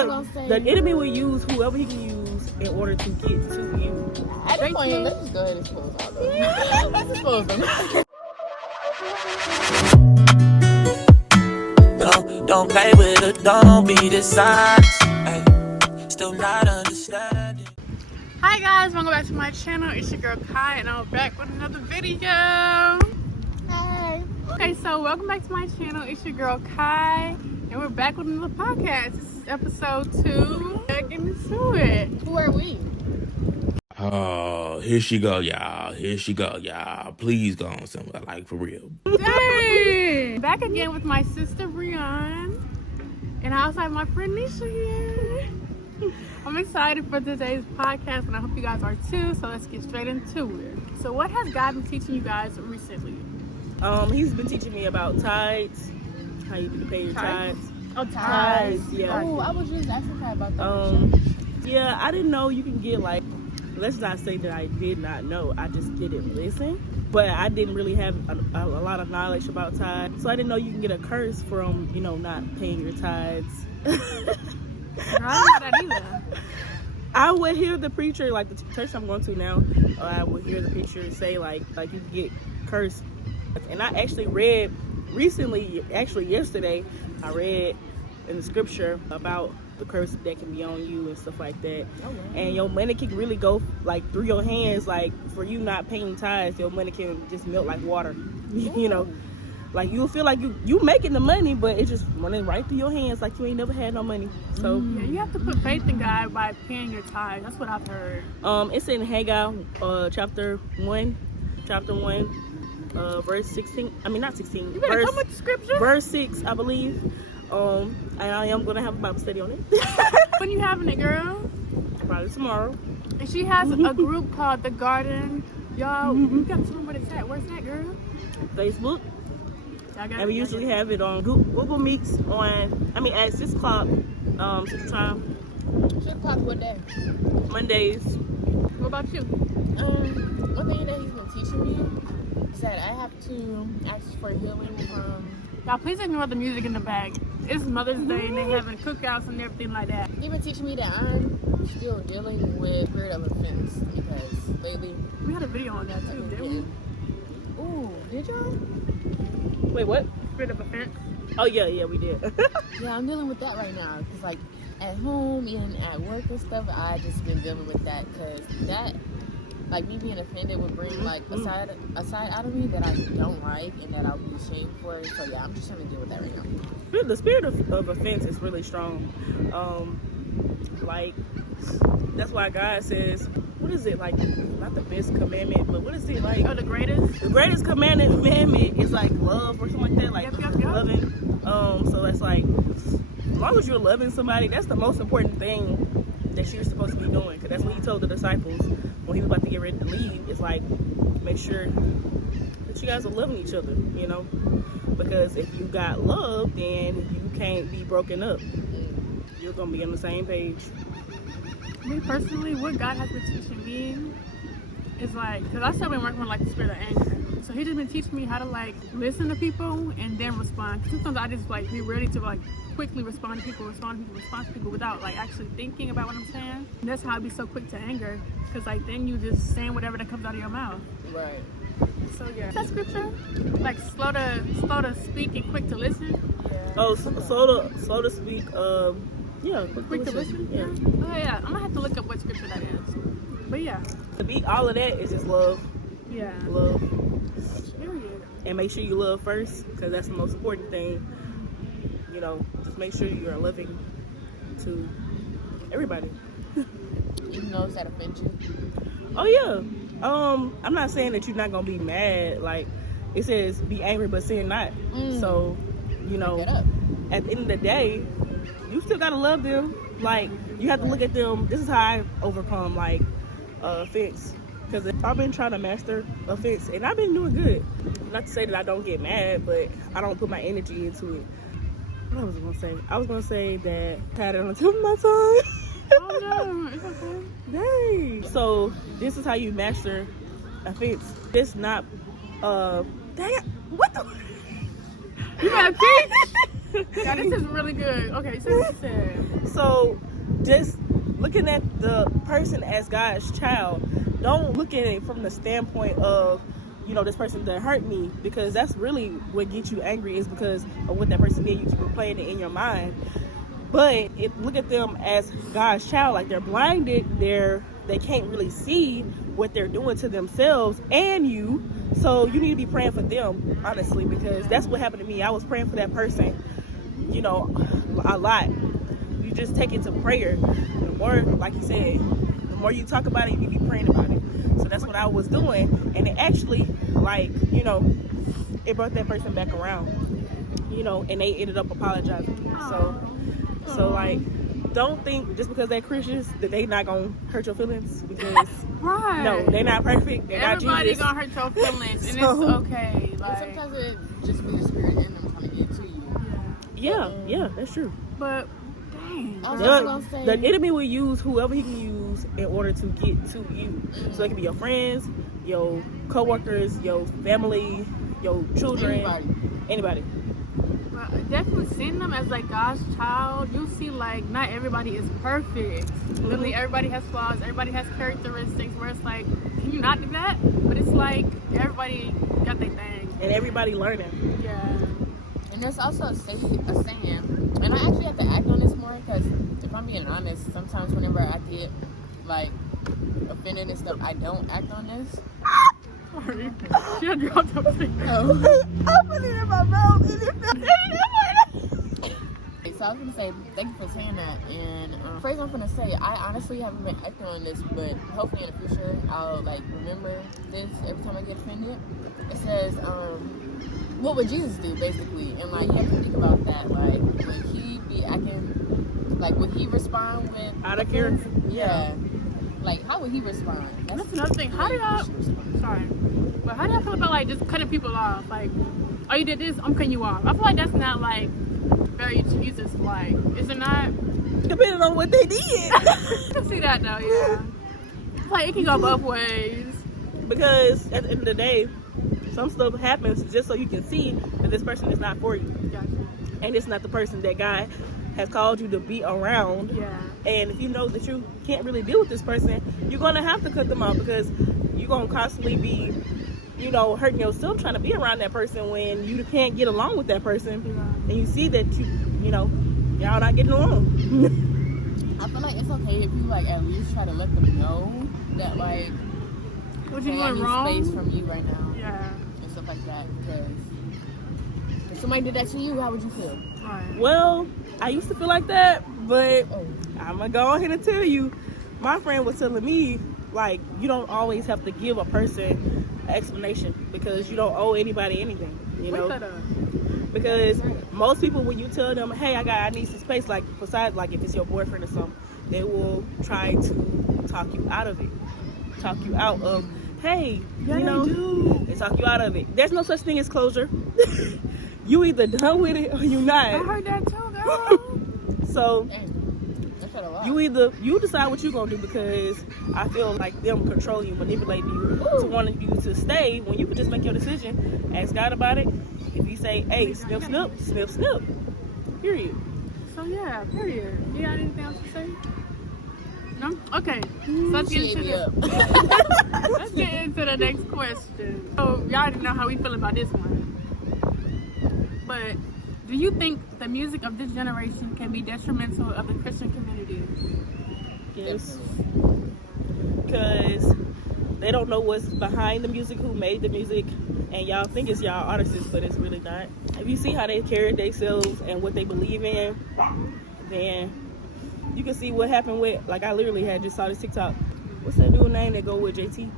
The enemy will use whoever he can use in order to get to you. At this point, let's just go ahead and expose all those. Let's expose them. Don't play with it, don't be dishonest. Ay, still not understanding. Hi guys, welcome back to my channel. It's your girl Kai and I'm back with another video. Hey. Okay, so welcome back to my channel. It's your girl Kai and we're back with another podcast. This is episode 2. Get into it. Who are we? Oh, here she go, y'all. Here she go, y'all. Please go on somewhere, like, for real. Dang! Back again with my sister Brianne and I also have my friend Nesha here. I'm excited for today's podcast and I hope you guys are too, so let's get straight into it. So what has God been teaching you guys recently? He's been teaching me about tithes, how you can pay your tithes. Oh, tithes. Yeah. Oh, I was just asking Kai about that. Yeah, I didn't know you can get, like, let's not say that I did not know, I just didn't listen. But I didn't really have a lot of knowledge about tithes. So I didn't know you can get a curse from, you know, not paying your tithes. I don't know that either. I would hear the preacher, like the church I'm going to now, I would hear the preacher say like you can get cursed. And I actually read recently, actually yesterday, I read in the scripture about the curse that can be on you and stuff like that. Oh, wow. And your money can really go like through your hands. Like for you not paying tithes, your money can just melt like water. You know, like you'll feel like you making the money, but it's just running right through your hands like you ain't never had no money. So yeah, you have to put faith in God by paying your tithes. That's what I've heard. It's in Haggai, chapter 1, verse 16. I mean not 16. You better come with the scripture. Verse 6, I believe. And I am gonna have a Bible study on it. When you having it, girl? Probably tomorrow. And she has a group called The Garden. Y'all, you gotta tell me what it's at. Where's that, girl? Facebook. And we usually have it on Google Meets at 6 o'clock Central Time. 6 o'clock what day? Mondays. What about you? One thing that he's been teaching me is that I have to ask for healing from... Y'all, please ignore the music in the back. It's Mother's Day and they're having cookouts and everything like that. He's been teaching me that I'm still dealing with spirit of offense because lately... We had a video on that too, didn't we? Ooh, did y'all? Wait, what? Spirit of offense. Oh yeah, we did. Yeah, I'm dealing with that right now. Cause like at home and at work and stuff, I just been dealing with that because that, like me being offended would bring like a side out of me that I don't like and that I'll be ashamed for. So yeah, I'm just trying to deal with that right now. The spirit of offense is really strong. Like that's why God says, what is it like? Not the best commandment, but what is it like? Oh, the greatest. The greatest commandment is like love or something like that. Like Yep. loving. So that's like, as long as you're loving somebody, that's the most important thing that you're supposed to be doing. Because that's what he told the disciples when he was about to get ready to leave. It's like, make sure that you guys are loving each other, you know? Because if you got love, then you can't be broken up. You're going to be on the same page. Me personally, what God has been teaching me is like, because I still been working on like the spirit of anger. So he just been teaching me how to like listen to people and then respond. Sometimes I just like be ready to like quickly respond to people without like actually thinking about what I'm saying. And that's how I be so quick to anger, because like then you just saying whatever that comes out of your mouth. Right. So yeah. That scripture, like slow to speak and quick to listen. Yeah. Oh, slow to speak. Yeah, Quick to listen. Yeah. Oh yeah. I'm gonna have to look up what scripture that is. But yeah. To beat all of that is just love. Yeah. Love. Period. And make sure you love first, because that's the most important thing. You know, just make sure you are loving to everybody. Even those that offend you. Oh yeah. I'm not saying that you're not gonna be mad. Like it says, be angry but sin not. So, you know, at the end of the day, you still gotta love them. Like you have to look at them. This is how I overcome like offense. Because I've been trying to master offense and I've been doing good. Not to say that I don't get mad, but I don't put my energy into it. What was I gonna say? I was gonna say that I had it on the tip of my tongue. Oh no, it's okay. Dang. So this is how you master offense. It's not dang it. What the You gotta teach. God, this is really good. Okay, so what you said. So just looking at the person as God's child, don't look at it from the standpoint of, you know, this person that hurt me, because that's really what gets you angry, is because of what that person did. You keep replaying it in your mind. But look at them as God's child, like they're blinded, they can't really see what they're doing to themselves and you. So you need to be praying for them, honestly, because that's what happened to me. I was praying for that person, you know, a lot. You just take it to prayer. The more, like you said, the more you talk about it, you need to be praying about it. So that's what I was doing, and it actually, like, you know, it brought that person back around, you know, and they ended up apologizing. So like, don't think just because they're Christians that they not gonna hurt your feelings, because Right. no, they're not perfect. They're not Everybody Jesus. gonna hurt your feelings, and So- it's okay. And Like, sometimes it just be the spirit in them trying to get to you. Yeah, that's true. but dang, I was bro. just gonna say, The enemy will use whoever he can use in order to get to you. So it can be your friends, your co-workers, your family, your children, anybody. But definitely seeing them as like God's child, you see like not everybody is perfect. Literally everybody has flaws, everybody has characteristics where it's like, can you not do that? But it's like everybody got their thing. And everybody learning. Yeah. and there's also a saying, and I actually have to act on this more, because if I'm being honest, sometimes whenever I get like offended and stuff, I don't act on this. Sorry. She had dropped her finger. I put it in my mouth and it fell So I was gonna say thank you for saying that, and phrase I'm gonna say, I honestly haven't been acting on this, but hopefully in the future I'll like remember this every time I get offended. It says, what would Jesus do basically, and like you have to think about that. Like, would he be acting like, would he respond with Out of character? Yeah. Like, how would he respond? That's another thing. How do y'all, sorry, but how do y'all feel about like just cutting people off? Like, oh, you did this, I'm cutting you off. I feel like that's not like very Jesus-like. Is it not? Depending on what they did. I can see that though, yeah. It's like it can go both ways. Because at the end of the day, some stuff happens just so you can see that this person is not for you. Gotcha. And it's not the person that God has called you to be around. Yeah. And if you know that you can't really deal with this person, you're going to have to cut them off, because you're going to constantly be, you know, hurting yourself trying to be around that person when you can't get along with that person. Yeah. And you see that you know, y'all not getting along. I feel like it's okay if you like at least try to let them know that like, What you hey, I doing need wrong? space from you right now. Yeah. And stuff like that, because if somebody did that to you, how would you feel? Right. Well, I used to feel like that, but Oh. I'm going to go ahead and tell you, my friend was telling me, like, you don't always have to give a person an explanation, because you don't owe anybody anything, you know? Wake that up. Because most people, when you tell them, hey, I need some space, like, besides, like, if it's your boyfriend or something, they will try to talk you out of it. Talk you out of, hey, Yeah, you know, they do. they talk you out of it. There's no such thing as closure. You either done with it or you I not. heard that too, girl. So Dang, that's a lot. you decide what you're gonna do, because I feel like them controlling you, manipulating you to wanting you to stay, when you could just make your decision, ask God about it. If you say, hey, snip, snip, snip, snip, period. So yeah, period. You got anything else to say? No? Okay. So let's get Shit into me up. let's get into the next question. So y'all already know how we feel about this one. But do you think the music of this generation can be detrimental of the Christian community? Yes. Because they don't know what's behind the music, who made the music, and y'all think it's y'all artists, but it's really not. If you see how they carry themselves and what they believe in, then you can see what happened with, like, I literally had just saw this TikTok. What's that dude's name that go with JT?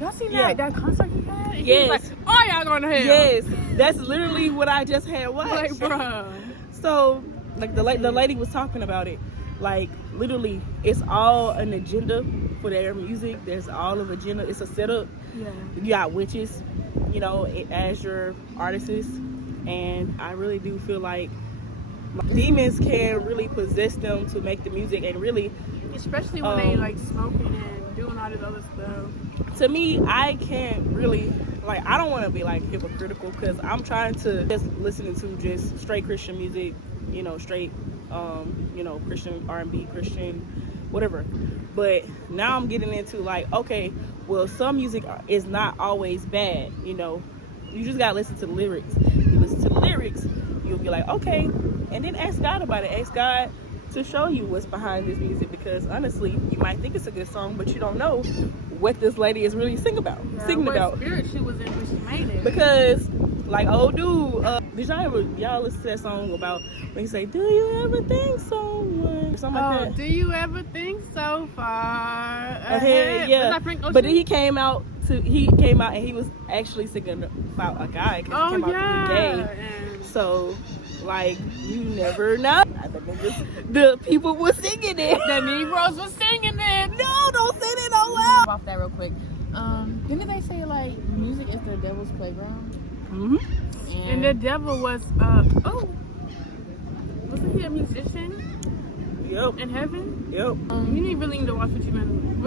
Y'all seen Yeah. that concert he had? And he Yes. was like, oh, y'all going to hell. Yes, that's literally what I just had watched. Like, bruh. So, like, the lady was talking about it. Like, literally, it's all an agenda for their music. There's all of agenda. It's a setup. Yeah. You got witches, you know, as your artists. And I really do feel like demons can really possess them to make the music. And really, Especially when they like smoking and doing all this other stuff. to me, I can't really like I don't want to be like hypocritical because I'm trying to just listening to just straight Christian music, you know, straight you know, Christian R&B, Christian whatever. But now I'm getting into like, okay, well, some music is not always bad, you know. You just gotta listen to the lyrics. You listen to the lyrics, you'll be like, okay, and then ask God about it. Ask God to show you what's behind this music, because honestly, you might think it's a good song, but you don't know what this lady is really singing about. What spirit she was in when she made it. Because, like, old dude, did y'all listen to that song about when he say, "Do you ever think so much?" or something like that? Do you ever think so far ahead? Yeah. Was that Frank Ocean? But then he came out and he was actually singing about a guy because he came out to be gay. And So, like, you never know. The people were singing it. the Negroes were singing it. No, don't say that out loud. Off that real quick. Didn't they say like music is the devil's playground? Mm-hmm. And the devil was wasn't he a musician Yep. in heaven? Yep. You need really need to watch what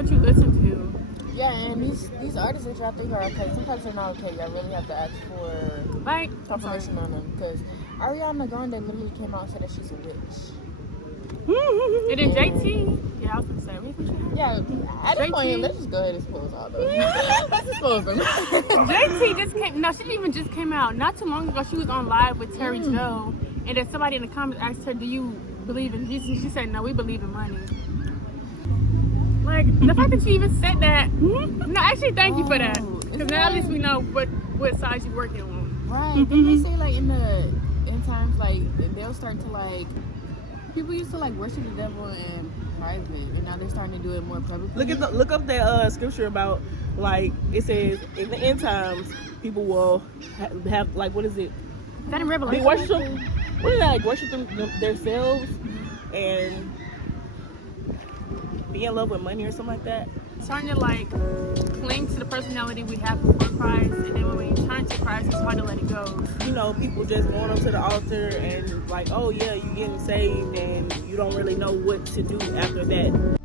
you listen to. Yeah, and these artists that y'all think are okay, sometimes they're not okay. Y'all really have to ask for Like confirmation on them, because Ariana Grande literally came out and said that she's a witch. And then JT, yeah, I was gonna say, Yeah, at this JT. point, let's just go ahead and expose all those. Let's expose them. JT just came. No, she didn't even just came out. Not too long ago, she was on live with Terry Joe, and then somebody in the comments asked her, "Do you believe in Jesus?" She said, "No, we believe in money." Like the fact that she even said that. No, actually, thank you for that, because now at least we know what side you're working on. Right? Didn't they say like in the end times, like they'll start to like people used to like worship the devil in private, and now they're starting to do it more publicly. Look up that scripture about, like, it says in the end times people will have like, what is it? Is that in Be Revelation? worship. What is that? Like worship themselves and be in love with money or something like that. Starting to like cling to the personality we have before Christ, and then when we turn to Christ, it's hard to let it go. You know, people just going up to the altar and like, oh yeah, you getting saved, and you don't really know what to do after that.